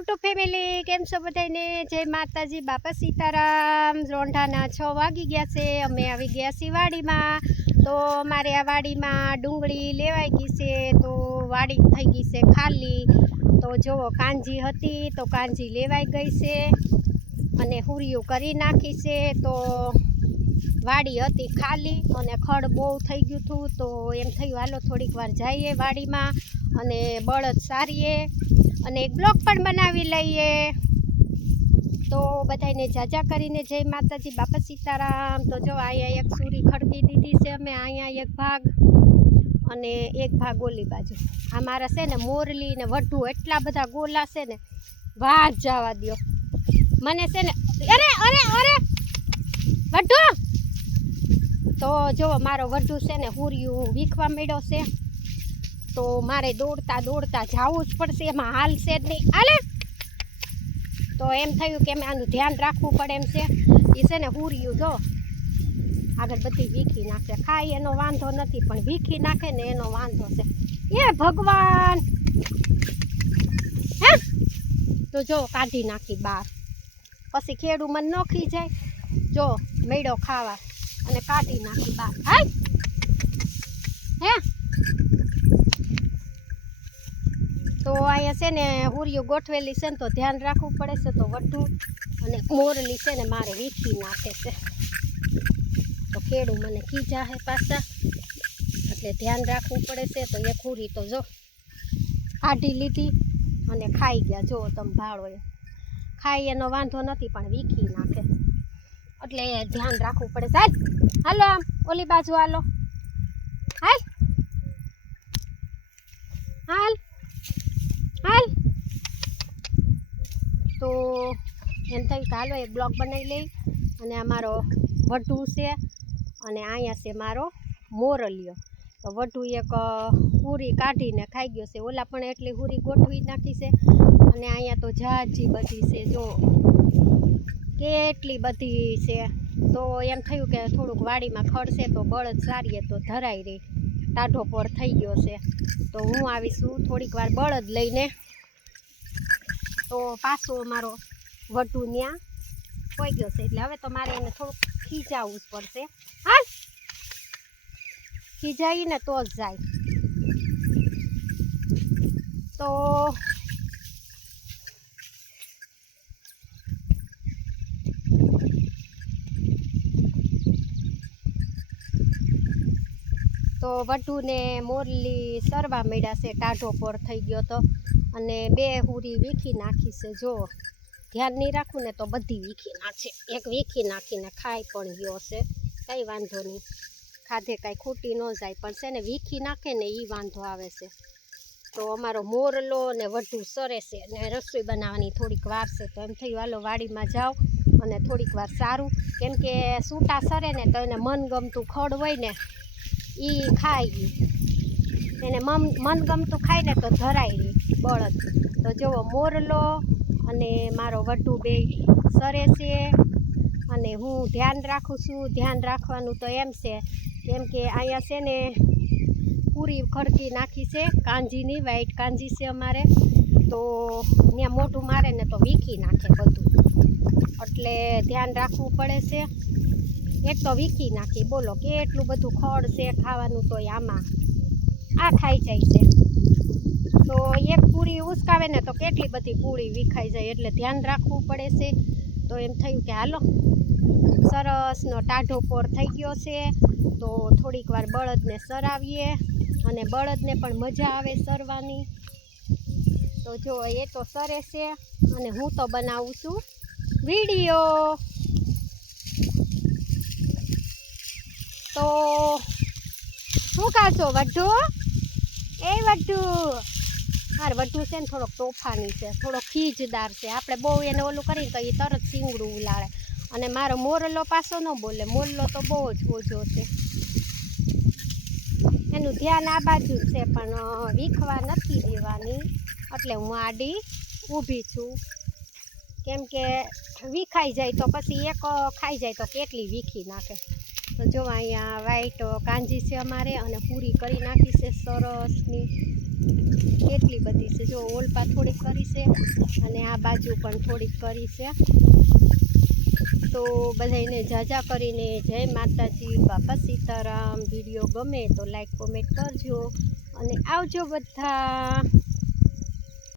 Two family, કેમ છો બધાને? જય માતાજી, બાપા સીતારામ। રોંઢાના 6 વાગી ગયા છે। અમે આવી ગયા છીએ વાડીમાં। તો મારે આ વાડીમાં ડુંગળી લેવાઈ ગઈ છે, તો વાડી થઈ ગઈ છે ખાલી। તો જુઓ, કાંજી હતી તો કાંજી લેવાઈ ગઈ છે અને હુરિયું કરી નાખી છે। તો વાડી હતી ખાલી અને ખડ બહુ થઈ ગયું હતું, તો એમ થયું હાલો થોડીક વાર જઈએ વાડીમાં અને બળદ સારીએ અને એક બ્લોગ પણ બનાવી લઈએ। તો બધાને જાજા કરીને જય માતાજી, બાપા સીતારામ। તો જો અહીંયા એક સુરી ખડકી દીધી છે અમે, અહીંયા એક ભાગ અને એક ભાગ ઓલી બાજુ। આ મારા છે ને મોરલી ને વઢુ એટલા બધા ગોલા છે ને, વાત જવા દો મને છે ને। અરે અરે અરે વઢુ, તો જો મારો વઢુ છે ને હુરિયું વીખવા મળ્યો છે, તો મારે દોડતા દોડતા જવું જ પડશે, એમાં હાલશે જ નહીં હાલે। તો એમ થયું કે આનું ધ્યાન રાખવું પડે એમ છે। એ છે ને હુરિયું જો આગળ બધી વીખી નાખશે, ખાય એનો વાંધો નથી પણ વીખી નાખે ને એનો વાંધો છે। એ ભગવાન, હે તો જો કાઢી નાખી બહાર, પછી ખેડૂ મન ન ખીજાય। જો મેળો ખાવા અને કાઢી નાખી બહાર, હાય હે। તો અહીંયા છે ને હુરિયું ગોઠવેલી છે ને, તો ધ્યાન રાખવું પડે છે। તો વઢુ અને મોરલી છે ને મારે વીખી નાખે છે, તો ખેડૂ મને ખીજા હે પાછા, એટલે ધ્યાન રાખવું પડે છે। તો એક હુરી તો જો કાઢી લીધી અને ખાઈ ગયા, જો તમે ભાળો એ ખાઈ એનો વાંધો નથી પણ વીખી નાખે, એટલે ધ્યાન રાખવું પડે છે। હાલો આમ ઓલી બાજુ હાલો, હાલ હાલ હાલ। તો એમ થયું કે હાલો એક બ્લોગ બનાવી લઈ, અને આ મારો વઢુ છે અને અહીંયા છે મારો મોરલિયો। તો વઢુ એક હુરી કાઢીને ખાઈ ગયો છે, ઓલા પણ એટલી હુરી ગોઠવી નાખી છે, અને અહીંયા તો જાજી બધી છે, જો કેટલી બધી છે। તો એમ થયું કે થોડુંક વાડીમાં ખડશે તો બળદ સારીએ તો ધરાઈ રહી, ટાઢો પર થઈ ગયો છે। તો હું આવીશું થોડીક વાર બળદ લઈને, તો પાછો મારો વઢુ ત્યાં કોઈ ગયો છે, એટલે હવે તો મારે એને થોડુંક ખીજાવવું જ પડશે। હા, ખીજાઈને તો જ જાય। તો વઢુને મોરલી સરવા મળ્યા છે, ટાઢો પર થઈ ગયો તો, અને બે હુરી વીખી નાખી છે। જો ધ્યાન નહીં રાખું ને તો બધી વીખી નાખશે, એક વીખી નાખીને ખાઈ પણ ગયો છે, કંઈ વાંધો નહીં, ખાધે કાંઈ ખૂટી ન જાય, પણ છે ને વીખી નાખે ને એ વાંધો આવે છે। તો અમારો મોરલો ને વઢુ સરે છે અને રસોઈ બનાવવાની થોડીક વાર છે, તો એમ થયું હાલો વાડીમાં જાઓ અને થોડીક વાર સારું, કેમ કે સૂટા સરે ને તો એને મનગમતું ખડ હોય ને એ ખાઈ, એને મનગમતું ખાય ને તો ધરાઈ રહી બળદ। તો જુઓ મોરલો અને મારો વઢુ બે સરે છે, અને હું ધ્યાન રાખું છું। ધ્યાન રાખવાનું તો એમ છે, કેમ કે અહીંયા છે ને પૂરી ખડકી નાખી છે કાંજીની, વ્હાઈટ કાંજી છે અમારે, તો ત્યાં મોઢું મારે ને તો વીખી નાખે બધું, એટલે ધ્યાન રાખવું પડે છે। એક તો વીખી નાખી, બોલો કેટલું બધું ખડ છે ખાવાનું, તો આમાં આ ખાઈ જાય છે। તો એક પૂરી ઉસકાવે ને તો કેટલી બધી પૂરી વીખાઈ જાય, એટલે ધ્યાન રાખવું પડે છે। તો એમ થયું કે હાલો સરસનો ટાઢો પોર થઈ ગયો છે, તો થોડીક વાર બળદને સરાવીએ, અને બળદને પણ મજા આવે સરવાની। તો જો એ તો સરે છે અને હું તો બનાવું છું વિડીયો। તો શું કાચો વઢુ, એ વઢુ, મારે વઢુ છે ને થોડોક તોફાની છે, થોડો ખીજદાર છે, આપણે બહુ એને ઓલું કરીને તો એ તરત સીંગડું ઉલાળે, અને મારો મોરલો પાછો ન બોલે, મોરલો તો બહુ જ ઓછો છે, એનું ધ્યાન આ બાજુ જ છે, પણ વીખવા નથી દેવાની, એટલે હું આડી ઊભી છું, કેમ કે વીખાઈ જાય તો પછી એક ખાઈ જાય તો કેટલી વીખી નાખે। તો જો અહીંયા વ્હાઈટ કાંજી છે અમારે, અને પૂરી કરી નાખી છે સરસની, કેટલી બધી છે જો, ઓલપા થોડીક કરી છે અને આ બાજુ પણ થોડીક કરી છે. તો બધાને જાજા કરીને જય માતાજી, બાપા સીતારામ. વિડીયો ગમે તો લાઈક કોમેન્ટ કરજો અને આવજો બધા.